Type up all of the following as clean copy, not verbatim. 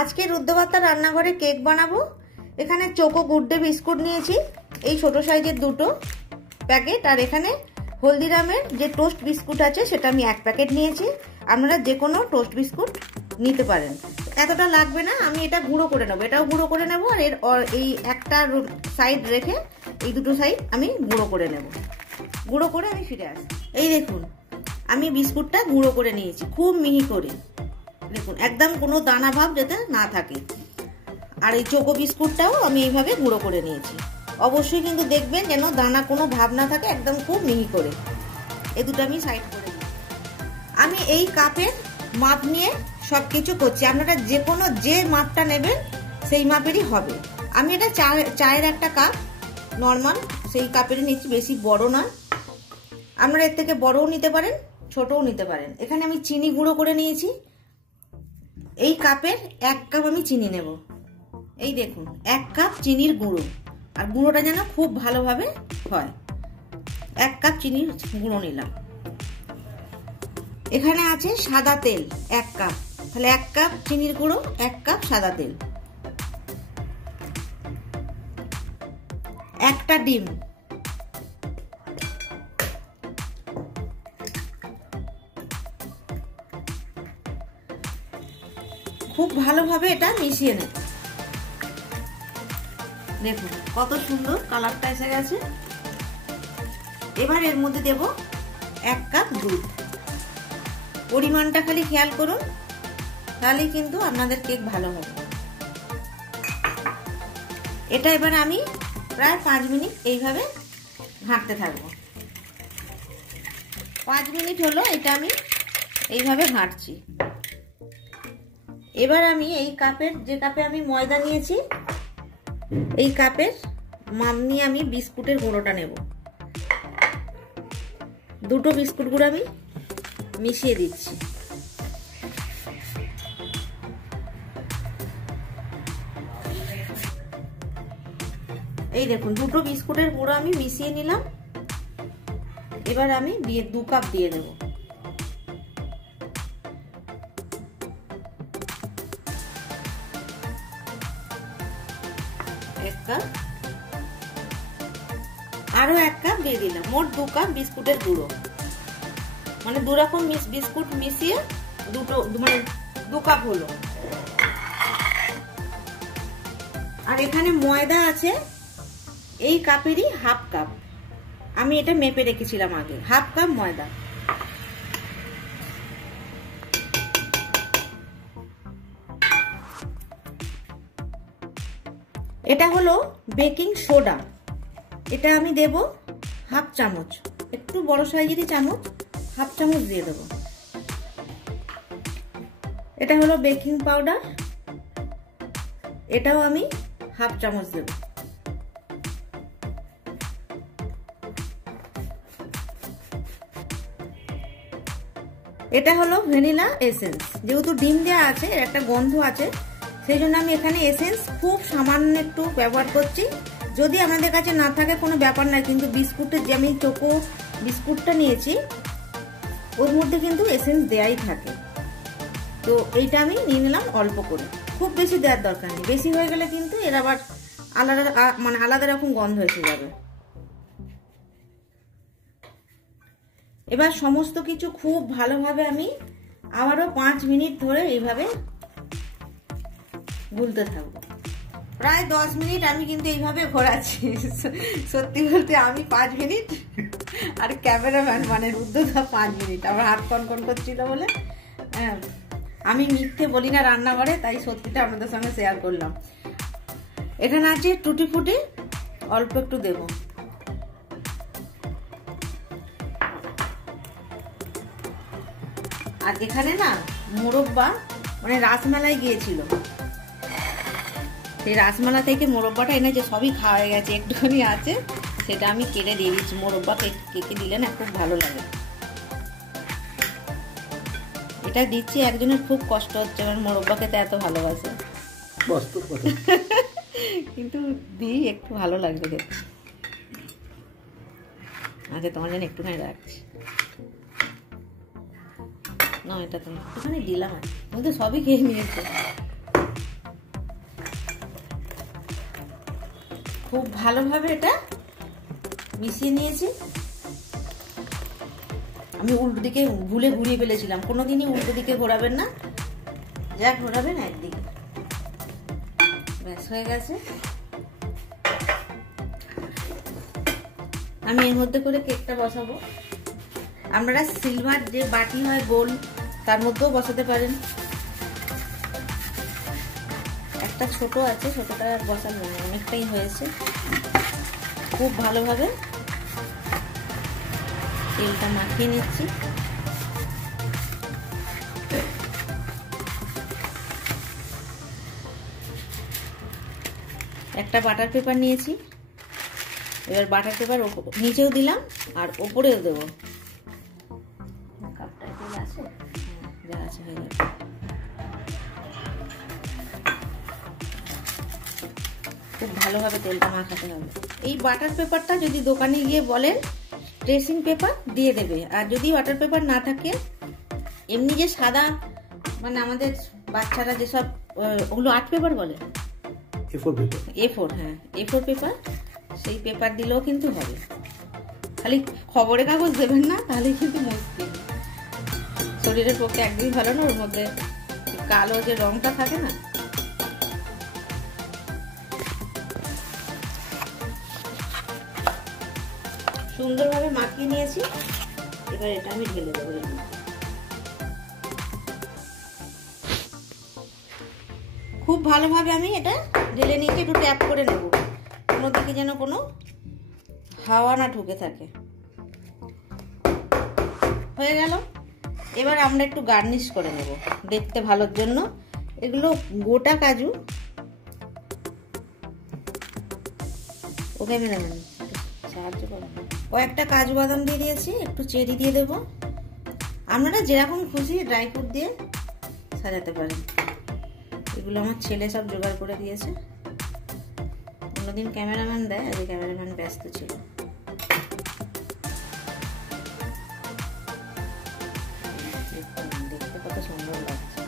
আজকে রুদ্রবার্তা রান্নাঘরে কেক বানাবো। এখানে চোকো গুড ডে বিস্কুট নিয়েছি, এই ছোট সাইজের দুটো প্যাকেট। আর এখানে হলদিরামের যে টোস্ট বিস্কুট আছে সেটা আমি এক প্যাকেট নিয়েছি। আপনারা যে কোনো টোস্ট বিস্কুট নিতে পারেন, এতটা লাগবে না। আমি এটা গুঁড়ো করে নেবো, এটাও গুঁড়ো করে নেবো। আর এই একটা সাইড রেখে এই দুটো সাইড আমি গুঁড়ো করে নেব। গুঁড়ো করে আমি ফিরে আসি। এই দেখুন, আমি বিস্কুটটা গুঁড়ো করে নিয়েছি খুব মিহি করে। দেখুন, একদম কোনো দানা ভাব যাতে না থাকে। আর এই চোকো বিস্কুটটাও আমি এইভাবে গুঁড়ো করে নিয়েছি। অবশ্যই কিন্তু দেখবেন যেন দানা কোনো ভাব না থাকে, একদম খুব মিহি করে। এই দুটো আমি সাইড করে নিই। আমি এই কাপের মাপ নিয়ে সব কিছু করছি। আপনারা যে কোনো যে মাপটা নেবেন সেই মাপেরই হবে। আমি এটা চায়ের একটা কাপ নর্মাল, সেই কাপেরই নিচ্ছি, বেশি বড় নয়। আপনারা এর থেকে বড়ও নিতে পারেন, ছোটও নিতে পারেন। এখানে আমি চিনি গুঁড়ো করে নিয়েছি। এই কাপের 1 কাপ আমি চিনি নেব। এই দেখুন, 1 কাপ চিনির গুঁড়ো। আর গুঁড়োটা যেন খুব ভালোভাবে হয়। 1 কাপ চিনির গুঁড়ো নিলাম। এখানে আছে সাদা তেল 1 কাপ, তাহলে 1 কাপ চিনির গুঁড়ো, 1 কাপ সাদা তেল। একটা ডিম, খুব ভালোভাবে এটা মিশিয়ে নেব। দেখুন কত সুন্দর কালারটা এসে গেছে। এবার এর মধ্যে দেব 1 কাপ দুধ। পরিমাণটা খালি খেয়াল করুন, তাহলেই কিন্তু আপনাদের কেক ভালো হবে। এটা এবার আমি প্রায় 5 মিনিট এইভাবে ঘাঁটতে থাকবো। 5 মিনিট হলো, এটা আমি এইভাবে ঘাঁটছি। এবার আমি এই কাপের, যে কাপে আমি ময়দা নিয়েছি, এই কাপের মাপ নিয়ে আমি বিস্কুটের গুঁড়োটা নেব। দুটো বিস্কুট গুঁড়ো আমি মিশিয়ে দিচ্ছি। এই দেখুন, দুটো বিস্কুটের গুঁড়ো আমি মিশিয়ে নিলাম। এবার আমি 2 কাপ দিয়ে দেব। আরো 1 কাপ দিয়ে দিলাম। মোট 2 কাপ বিস্কুটের গুঁড়ো, মানে 2 রকম বিস্কুট মিশিয়ে দুটো, মানে 2 কাপ হলো। আর এখানে ময়দা আছে এই কাপেরই 1/2 কাপ। আমি এটা মেপে রেখেছিলাম আগে, 1/2 কাপ ময়দা। এটা হলো বেকিং সোডা, এটা আমি দেব 1/2 চামচ। একটু বড় সাইজেরই চামচ, 1/2 চামচ দিয়ে দেব। এটা হলো বেকিং পাউডার, এটাও আমি 1/2 চামচ দেব। এটা হলো ভ্যানিলা এসেন্স। যেহেতু ডিম দেওয়া আছে, এর একটা গন্ধ আছে, সেই জন্য আমি এখানে এসেন্স খুব সামান্য একটু ব্যবহার করছি। যদি আমাদের কাছে না থাকে কোনো ব্যাপার না, কিন্তু বিস্কুটের যে আমি চোকো বিস্কুটটা নিয়েছি ওর মধ্যে কিন্তু এসেন্স দেয়াই থাকে। তো এইটা আমি নিয়ে নিলাম অল্প করে, খুব বেশি দেওয়ার দরকার নেই। বেশি হয়ে গেলে কিন্তু এর আবার আলাদা রকম গন্ধ এসে যাবে। এবার সমস্ত কিছু খুব ভালোভাবে আমি আবারও 5 মিনিট ধরে এইভাবে গুলতে থাকবো। প্রায় 10 মিনিট আমি কিন্তু এইভাবে ঘোরাচ্ছি। সত্যি বলতে আমি 5 মিনিট, আর ক্যামেরাম্যান মানে রুদ্রদা 5 মিনিট। আমার হাত কনকন করছিল বলে আমি মিথ্যে বলি না রান্নাঘরে, তাই সত্যিটা আপনাদের সঙ্গে শেয়ার করলাম। এখানে আছে টুটি ফুটি, অল্প একটু দেব। আর এখানে না মোরব্বা, মানে রাসমালাই গিয়েছিল, সেই রাসমালা থেকে মোরব্বাটা এনেছে, সবই খাওয়া হয়ে গেছে, একটুখানি আছে, সেটা আমি কেটে দিয়ে দিচ্ছি। মোরব্বা কেকে দিলে না খুব ভালো লাগে। এটা দিচ্ছি, একজনের খুব কষ্ট হচ্ছে, আমার মোরব্বা খেতে এত ভালোবাসে, কিন্তু দিই একটু ভালো লাগবে খেতে। আচ্ছা, তোমার জন্য একটুখানি রাখছি। না, এটা তুমি একটুখানি দিলাম, তুমি তো সবই খেয়ে নিয়েছো। খুব ভালোভাবে এটা মিশিয়ে নিয়েছি। আমি উল্টো দিকে ভুলে ঘুরিয়ে ফেলেছিলাম, কোনোদিনই উল্টো দিকে ঘোরাবেন না, যা ঘোরাবেন একদিকে। ব্যাস হয়ে গেছে। আমি এর মধ্যে করে কেকটা বসাবো। আপনারা সিলভার যে বাটি হয় গোল, তার মধ্যেও বসাতে পারেন। একটা ছোট আছে, ছোটটা বসানো অনেকটাই হয়েছে। খুব ভালোভাবে তেলটা মাখিয়ে নিচ্ছি। একটা বাটার পেপার নিয়েছি, এবার বাটার পেপার নিচেও দিলাম আর ওপরেও দেবো। কাপটা তেল আছে, যা আছে হয়ে যাবে। খুব ভালোভাবে তেলটা মাখাতে হবে। এই বাটার পেপারটা যদি দোকানে গিয়ে বলেন ট্রেসিং পেপার দিয়ে দেবে, আর যদি বাটার পেপার না থাকে এমনি যে সাদা, মানে আমাদের বাচ্চারা যেসব ওগুলো আর্ট পেপার বলে, A4, হ্যাঁ A4 পেপার, সেই পেপার দিলেও কিন্তু হবে। খালি খবরের কাগজ দেবেন না, তাহলে কিন্তু মুশকিল। শরীরের পক্ষে একদমই ভালো না, ওর মধ্যে কালো যে রংটা থাকে না। সুন্দরভাবে মাখিয়ে নিয়েছি, এবার এটা আমি ঢেলে দেবো। খুব ভালোভাবে আমি এটা ঢেলে নিয়েছি, একটু ট্যাপ করে নেব, কোনো দিকে যেন কোনো হাওয়া না ঢুকে থাকে। হয়ে গেল। এবার আমরা একটু গার্নিশ করে নেব দেখতে ভালোর জন্য। এগুলো গোটা কাজু, ওকে মেনে সাহায্য করো। কয়েকটা কাজু বাদাম দিয়ে দিয়েছি, একটু চেরি দিয়ে দেবো। আপনারা যেরকম খুশি ড্রাই ফ্রুট দিয়ে সাজাতে পারেন। এগুলো আমার ছেলে সব জোগাড় করে দিয়েছে। অন্যদিন ক্যামেরাম্যান দেয়, আজকে ক্যামেরাম্যান ব্যস্ত ছিল। দেখতে কত সুন্দর লাগছে।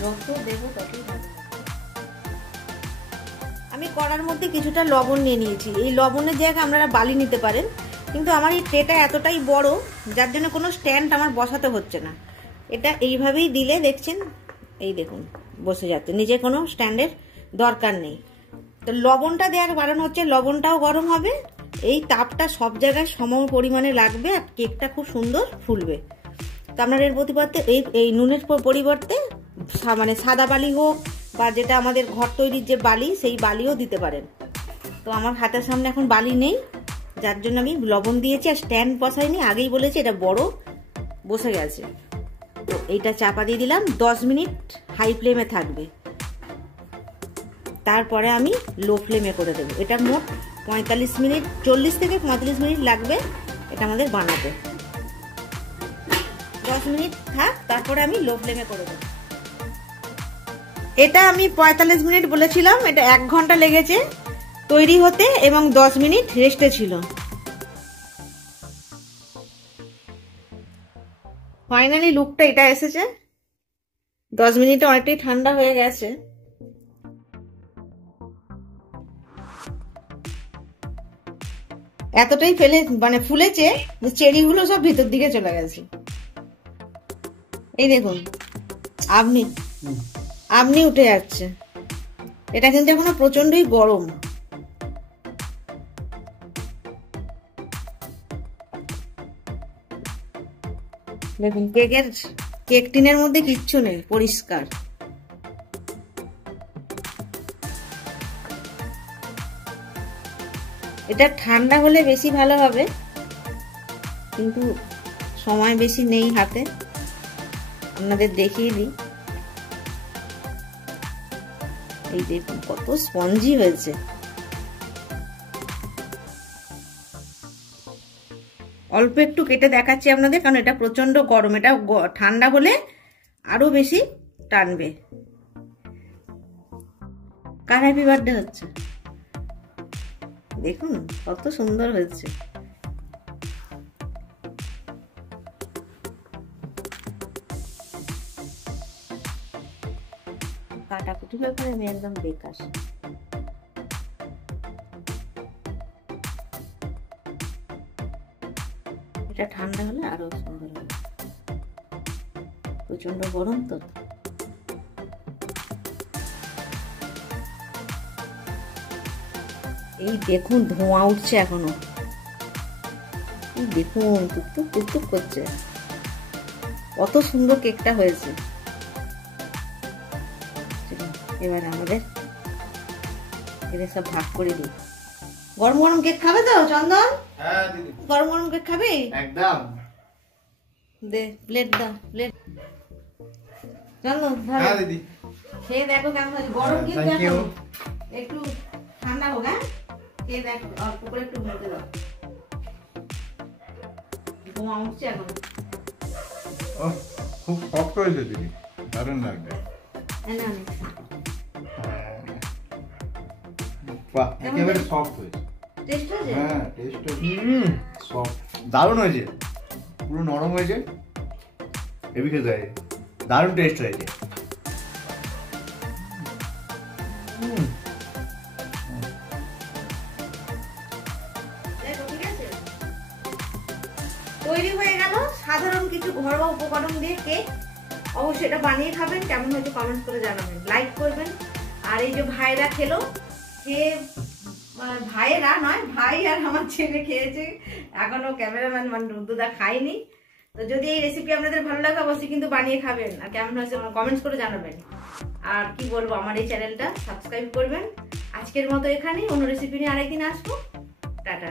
যত দেবো ততই ভালো। আমি কড়ার মধ্যে কিছুটা লবণ নিয়ে নিয়েছি। এই লবণের জায়গায় আপনারা বালি নিতে পারেন, কিন্তু আমার এই ট্রেটা এতটাই বড়, যার জন্য কোনো স্ট্যান্ড আমার বসাতে হচ্ছে না। এটা এইভাবেই দিলে দেখছেন, এই দেখুন বসে যাচ্ছে, নিচে কোনো স্ট্যান্ডের দরকার নেই। তো লবণটা দেওয়ার কারণ হচ্ছে লবণটাও গরম হবে, এই তাপটা সব জায়গায় সম পরিমাণে লাগবে, আর কেকটা খুব সুন্দর ফুলবে। তো আপনার এর পরিবর্তে এই নুনের পরিবর্তে মানে সাদা বালি হোক, বা যেটা আমাদের ঘর তৈরির যে বালি, সেই বালিও দিতে পারেন। তো আমার হাতের সামনে এখন বালি নেই, যার জন্য আমি লবণ দিয়েছি, আর স্ট্যান্ড বসাইনি। আগেই বলেছি এটা বড়, বসে গেছে। তো এইটা চাপা দিয়ে দিলাম, 10 মিনিট হাই ফ্লেমে থাকবে, তারপরে আমি লো ফ্লেমে করে দেবো। এটা মোট 45 মিনিট, 40 থেকে 45 মিনিট লাগবে এটা আমাদের বানাতে। 10 মিনিট থাক, তারপরে আমি লো ফ্লেমে করে দেবো। এটা আমি 45 মিনিট বলেছিলাম, এটা 1 ঘন্টা লেগেছে তৈরি হতে, এবং 10 মিনিট রেস্টে ছিল। ফাইনালি লুকটা এটা এসেছে। 10 মিনিটে অনেকটাই ঠান্ডা হয়ে গেছে। এতটাই মানে ফুলেছে যে চেরিগুলো সব ভিতর দিকে চলে গেছে। এই দেখুন আপনি উঠে যাচ্ছে। এটা কিন্তু এখনো প্রচন্ডই গরম। দেখুন কেক টিনের মধ্যে কিচ্ছু নেই, পরিষ্কার। এটা ঠান্ডা হলে বেশি ভালো হবে, কিন্তু সময় বেশি নেই হাতে, আপনাদের দেখিয়ে দিই। এই দেখুন কত স্পঞ্জি হয়েছে। অল্প একটু কেটে দেখাচ্ছি আপনাদের, কারণ এটা প্রচন্ড গরম, এটা ঠান্ডা হলে আরো বেশি টানবে। কার হ্যাপি বার্থডে হচ্ছে দেখুন কত সুন্দর হয়েছে। কাটাকুটি ব্যাপারে আমি একদম বেকার। এটা ঠান্ডা হলে আরো সুন্দর হবে, প্রচন্ড গরম তো। এই দেখুন ধোঁয়া উঠছে এখনো, এই দেখুন টুকটুক টুকটুক করছে। কত সুন্দর কেকটা হয়েছে। এবার আমাদের এদের সব ভাগ করে দিই। গরম গরম কেক খাবে তো চন্দন? হ্যাঁ দিদি। গরম গরম কেক খাবে? একদম। দে প্লেট দাও, প্লেট। চন্দন ধরো। হ্যাঁ দিদি। খেয়ে দেখো কেমন হয়েছে। গরম কিন্তু Thank you. একটু ঠান্ডা হোক। হ্যাঁ খেয়ে দেখো, অল্প করে একটু ভেজে দাও। ধোঁয়া উঠছে এখন। ও খুব সফট হয়েছে দিদি, দারুণ লাগবে। না বাহ, একেবারে সফট হয়েছে। টেস্ট হয়েছে? হ্যাঁ টেস্ট সফট, দারুণ হয়েছে, পুরো নরম হয়েছে। হেভি খেতে হয়েছে, দারুণ টেস্ট হয়েছে। তৈরি হয়ে গেল সাধারণ কিছু ঘরোয়া উপকরণ দিয়ে কেক। অবশ্যই এটা বানিয়ে খাবেন, কেমন হয়েছে কমেন্ট করে জানাবেন, লাইক করবেন। আর এই যে ভাইরা খেলো, খেয়ে ভাইয়েরা নয়, ভাই আর আমার ছেলে খেয়েছে, এখনো ক্যামেরাম্যান মানে রুদ্রদা খায়নি। তো যদি এই রেসিপি আপনাদের ভালো লাগে অবশ্যই কিন্তু বানিয়ে খাবেন, আর কেমন হয়েছে কমেন্টস করে জানাবেন। আর কি বলবো, আমার এই চ্যানেলটা সাবস্ক্রাইব করবেন। আজকের মতো এখানেই, অন্য রেসিপি নিয়ে আরেকদিন আসবো। টাটা।